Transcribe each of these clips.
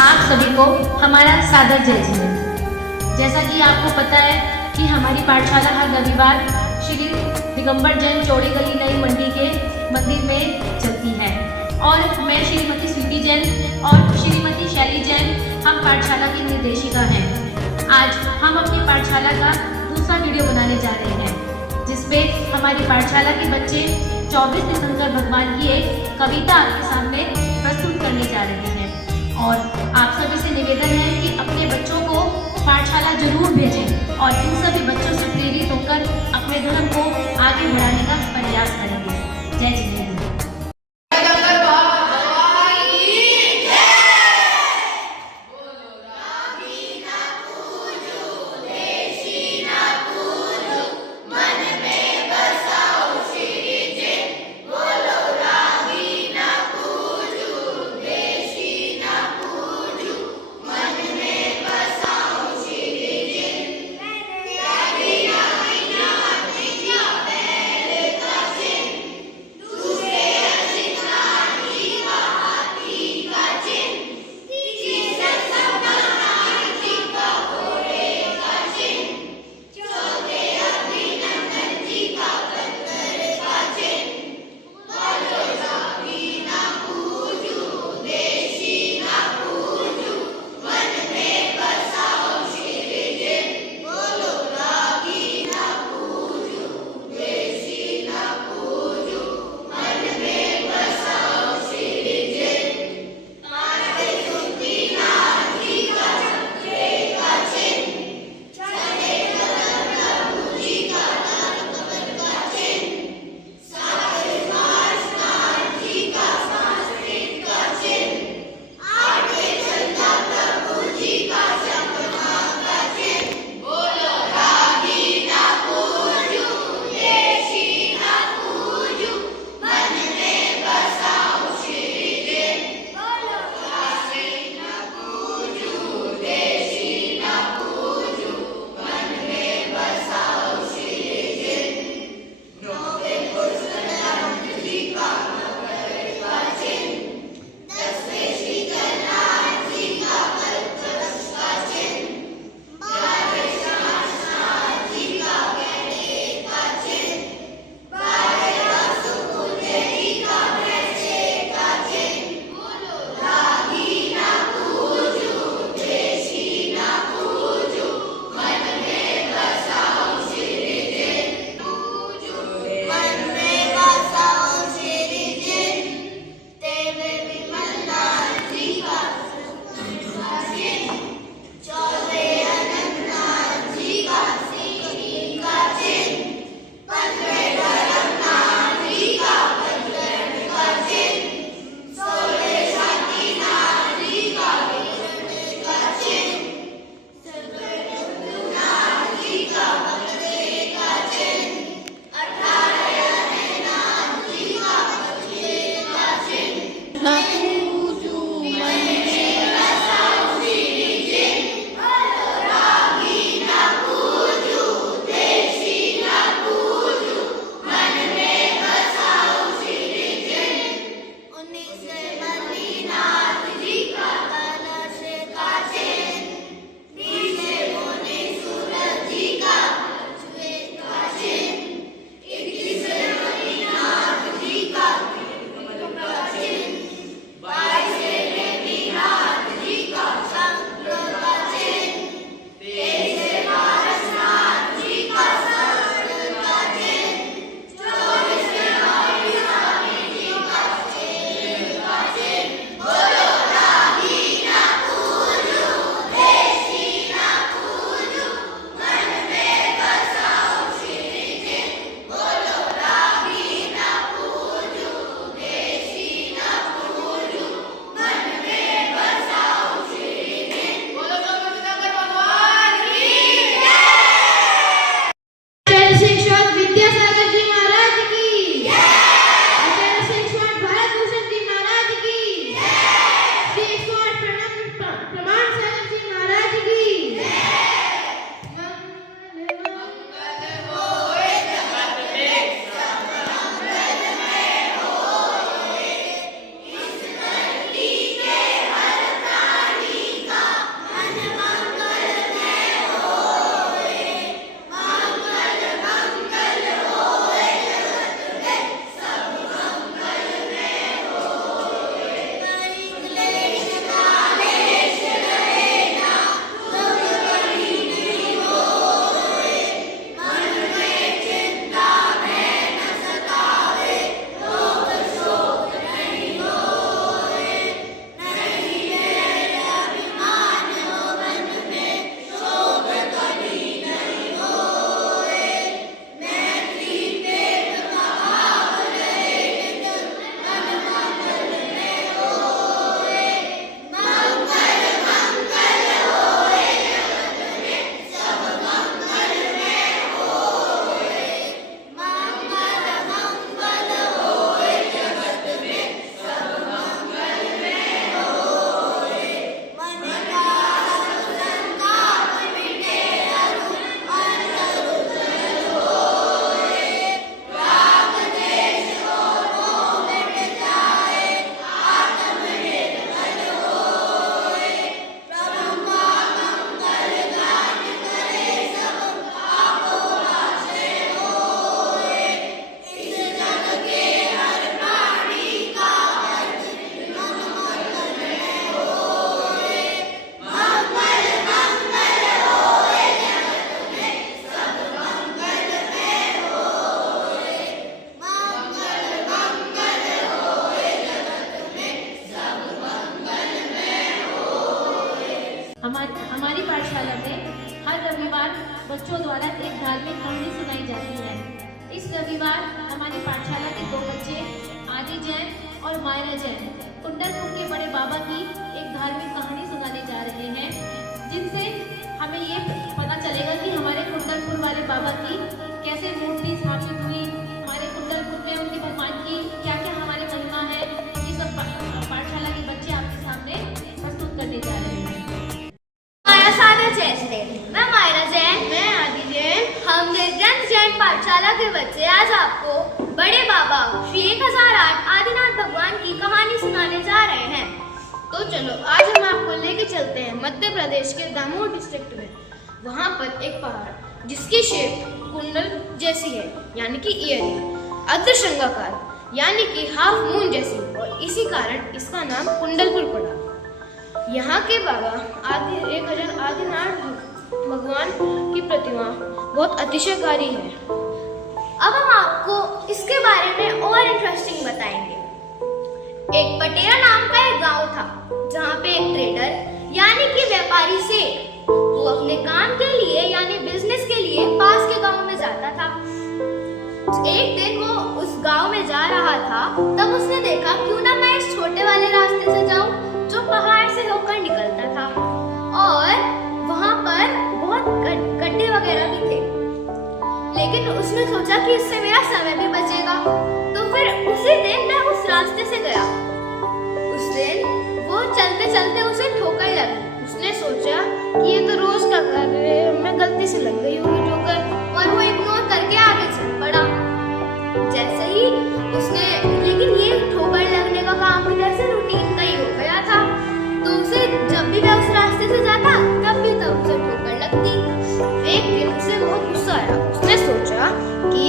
आप सभी को हमारा सादर जय जय। जैसा कि आपको पता है कि हमारी पाठशाला हर रविवार श्री दिगंबर जैन चौड़ी गली नई मंडी के मंदिर में चलती है और मैं श्रीमती स्वीटी जैन और श्रीमती शैली जैन हम पाठशाला की निर्देशिका हैं। आज हम अपनी पाठशाला का दूसरा वीडियो बनाने जा रहे हैं जिसपे हमारी पाठशाला के बच्चे 24 दिसंबर भगवान की एक कविता आपके सामने प्रस्तुत करने जा रहे हैं और आप सभी से निवेदन है कि अपने बच्चों को पाठशाला जरूर भेजें और इन सभी बच्चों से प्रेरित होकर अपने धर्म को आगे बढ़ाने का प्रयास करेंगे। जय जिनेन्द्र। हमारी पाठशाला में हर रविवार बच्चों द्वारा एक धार्मिक कहानी सुनाई जाती है। इस रविवार हमारी पाठशाला के 2 बच्चे आदि जैन और मायरा जैन कुंडलपुर के बड़े बाबा की एक धार्मिक कहानी सुनाने जा रहे हैं, जिनसे हमें ये पता चलेगा कि हमारे कुंडलपुर वाले बाबा की कैसे मूर्ति स्थापित हुई, हमारे कुंडलपुर में उनके भगवान की क्या क्या हमारी महिमा है। ये सब पाठशाला के बच्चे आपके सामने प्रस्तुत करने जा रहे हैं। मैं मायरा जैन, मैं आदि जैन, हम दिव्यांश जैन पाठशाला के बच्चे आज आपको बड़े बाबा श्री 1008 आदिनाथ भगवान की कहानी सुनाने जा रहे हैं। तो चलो आज हम आपको लेके चलते हैं मध्य प्रदेश के दामोह डिस्ट्रिक्ट में। वहाँ पर एक पहाड़ जिसकी शेप कुंडल जैसी है, यानी कि ईयरिंग, अर्धशृंगाकार यानी कि हाफ मून जैसी, और इसी कारण इसका नाम कुंडलपुर पड़ा। यहाँ के बाबा आदिनाथ भगवान की प्रतिमा बहुत अतिशयकारी है। अब हम आपको इसके बारे में और इंटरेस्टिंग बताएंगे। एक पटेरा नाम का एक गांव था, जहाँ पे एक ट्रेडर यानी कि व्यापारी से वो अपने काम के लिए यानी बिजनेस के लिए पास के गांव में जाता था। एक दिन वो उस गांव में जा रहा था, तब उसने देखा क्यों ना मैं इस छोटे वाले रास्ते से जाऊं जो पहाड़ से होकर निकलता था, और वहां पर बहुत गड्ढे वगैरह भी थे। लेकिन उसने सोचा कि इससे मेरा समय भी बचेगा, तो फिर उसी दिन मैं उस रास्ते से गया। उस दिन वो चलते चलते उसे ठोकर लगी। उसने सोचा कि ये तो रोज का कार्य है, मैं गलती से लग गई होगी ठोकर, और वो इग्नोर करके आगे चल पड़ा। जैसे ही उसने, लेकिन ये ठोकर लगने का काम भी जैसे रूटीन का ही हो गया था, तो उसे जब भी वह उस रास्ते से जाता तब उसे ठोकर लगती। एक दिन उसे बहुत गुस्सा आया। उसने सोचा कि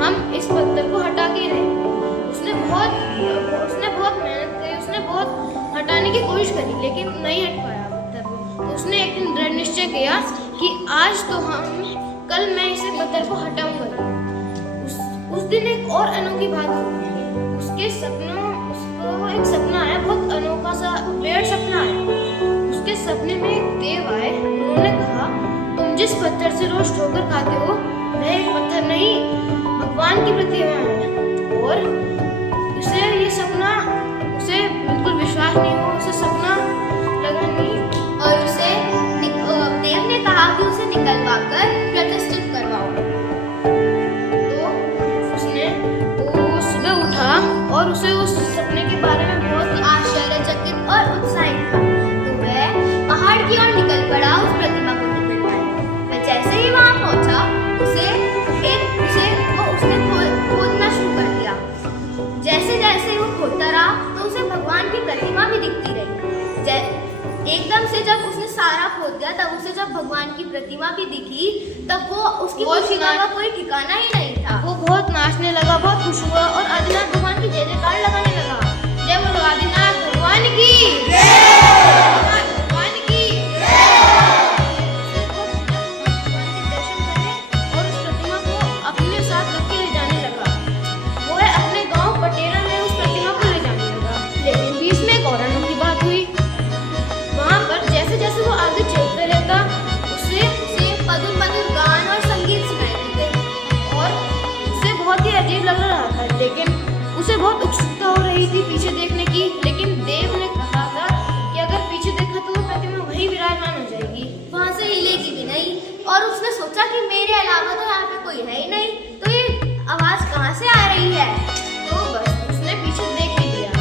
हम इस पत्थर को हटा के रहेंगे। उसने बहुत मेहनत करी, उसने बहुत हटाने की कोशिश करी, लेकिन नहीं हट पाया पत्थर को। तो उसने एक दिन दृढ़ निश्चय किया कि आज तो कल मैं इसे पत्थर को हटाऊंगा। उस दिन एक और अनोखी बात हुई। उसको एक सपना आया, बहुत अनोखा सा वेयर सपना आया। उसके सपने में एक देव आए। उन्होंने कहा, तुम जिस पत्थर से रोज ठोकर खाते हो वह एक पत्थर नहीं, भगवान की प्रतिमा है। और उसे बिल्कुल विश्वास नहीं हुआ, उसे सपना लगा नहीं, और उसे देव ने कहा कि उसे निकलवा कर प्रतिष्ठित करवाओ। वो सुबह उठा और उसे उस सपने के बारे में बहुत आश्चर्यचकित और उत्साहित था। तो वह पहाड़ की ओर निकल पड़ा उस प्रतिमा को ढूंढने। वह जैसे ही वहां पहुंचा, उसने खोदना शुरू कर दिया। जैसे जैसे वो खोदता रहा तो उसे भगवान की प्रतिमा भी दिखती रही। एकदम से जब उसने सारा खोद दिया, तब उसे जब भगवान की प्रतिमा भी दिखी, तब वो उसकी खुशी का कोई ठिकाना ही नहीं था। वो बहुत नाचने लगा, बहुत खुश हुआ और आदिनाथ भगवान की जय जयकार लगाने लगा। जय बोलो आदिनाथ भगवान की भगवान की दर्शन करने और उस प्रतिमा को अपने साथ रख के ले जाने लगा। वो अपने गांव पटेरा में उस प्रतिमा को ले जाने लगा। लेकिन बीच में एक और अनोखी बात हुई। वहां पर जैसे जैसे वो आगे चलते रहता, उसे मधुर मधुर गान और संगीत सुनाई देते, और उसे बहुत ही अजीब लग रहा था। लेकिन उसे बहुत उत्सुकता हो रही थी पीछे देखने की। लेकिन देव ने कहा था कि अगर पीछे देखा तो वो प्रतिमा वहीं विराजमान हो जाएगी, वहां से हिलेगी भी नहीं। और उसने सोचा कि मेरे अलावा तो यहाँ पे कोई है ही नहीं, तो ये आवाज कहाँ से आ रही है। तो बस उसने पीछे देख ही लिया।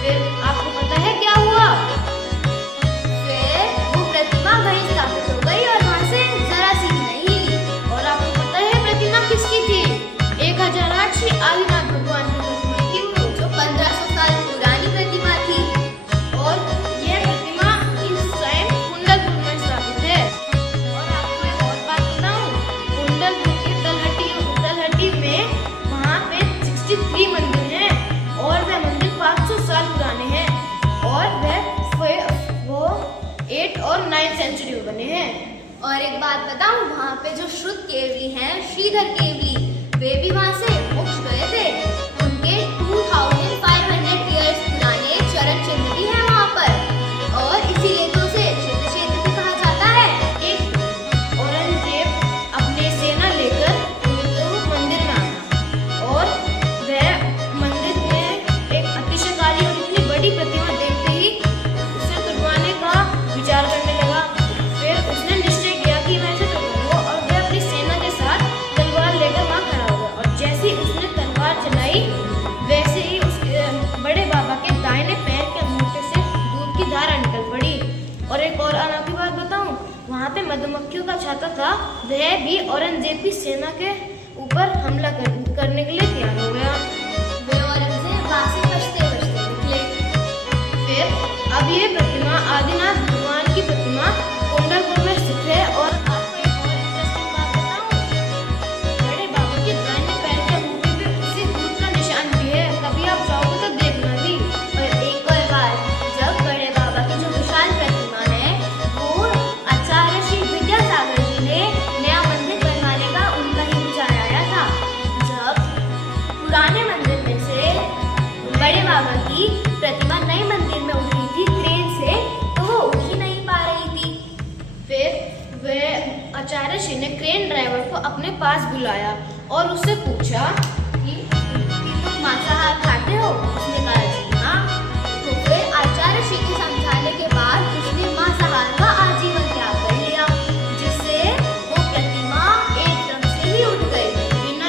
फिर आपको पता है क्या हुआ? फिर वो प्रतिमा वहीं स्थापित हो गई और वहां से जरा सी भी नहीं हिली। और आपको पता है प्रतिमा किसकी थी? 1008 श्री आदिनाथ भगवान की प्रतिमा थी, जो 1500 साल पुरानी प्रतिमा थी। और यह प्रतिमा स्वयं कुंडलपुर में स्थापित है। और आपको एक और बात बताऊं, कुंडलपुर के तलहटी में वहाँ पे 63 मंदिर हैं, और वह मंदिर 500 साल पुराने हैं, और वो 8 और 9 सेंचुरी में बने हैं। और एक बात बताऊं, वहाँ पे जो श्रुत केवली हैं, श्रीधर केवली, वे भी वहाँ से मोक्ष गए थे। उनके 2500 इयर्स पुराने चरण चिन्ह भी हैं वहाँ पर, और इसीलिए एक और अनोखी बात बताऊं, वहाँ पे मधुमक्खियों का छाता था, वह भी औरंगजेब की सेना के ऊपर हमला करने के लिए तैयार हो गया। वे औरंगजेब वहां से बचते बचते निकले। फिर अब ये प्रतिमा आदिनाथ भगवान की प्रतिमा कुंडलपुर में स्थित है। और आपको एक और इंटरेस्टिंग बात बताऊं, बड़े बाबा के दाहिने पैर के अंगूठे पे किसी दूध का निशान भी है, कभी आप चाहोगे तो देखना भी। और एक और बात, जब बड़े बाबा की जो विशाल प्रतिमा है वो आचार्य श्री विद्यासागर जी ने नया मंदिर बनवाने का उनका ही विचार आया था। जब पुराने मंदिर में से बड़े बाबा की प्रतिमा नए मंदिर में उठ रही थी क्रेन से, तो वो उठ ही नहीं पा रही थी। फिर वह आचार्य श्री ने क्रेन ड्राइवर को अपने पास बुलाया और उससे पूछा कि तुम मांसाहार खाते हो? उसने कहा जी हाँ। तो फिर आचार्य श्री के समझाने के बाद उसने मांसाहार का आजीवन त्याग कर लिया, जिससे वो प्रतिमा एकदम से ही उठ गई। बिना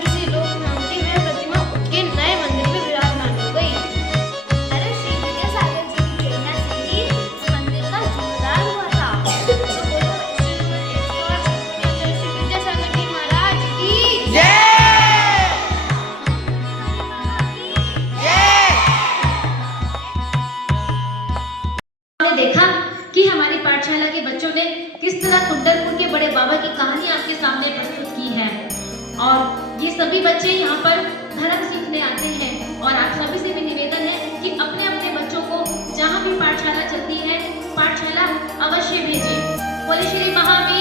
किसी लोक नाम के वह प्रतिमा उठ के नए मंदिर में विराजमान हो गई। अरे श्री विद्यासागर जी की प्रेरणा से ही इस मंदिर का जीर्णोद्धार हुआ था। तो बोलो श्री विद्यासागर जी महाराज की हमने देखा कि हमारी पाठशाला के बच्चों ने किस तरह कुंडलपुर के बड़े बाबा की कहानी आपके सामने प्रस्तुत की है। और ये सभी बच्चे यहाँ पर धर्म सीखने आते हैं। और आप सभी से भी निवेदन है कि अपने अपने बच्चों को जहाँ भी पाठशाला चलती है, पाठशाला अवश्य भेजें। बोले श्री महावीर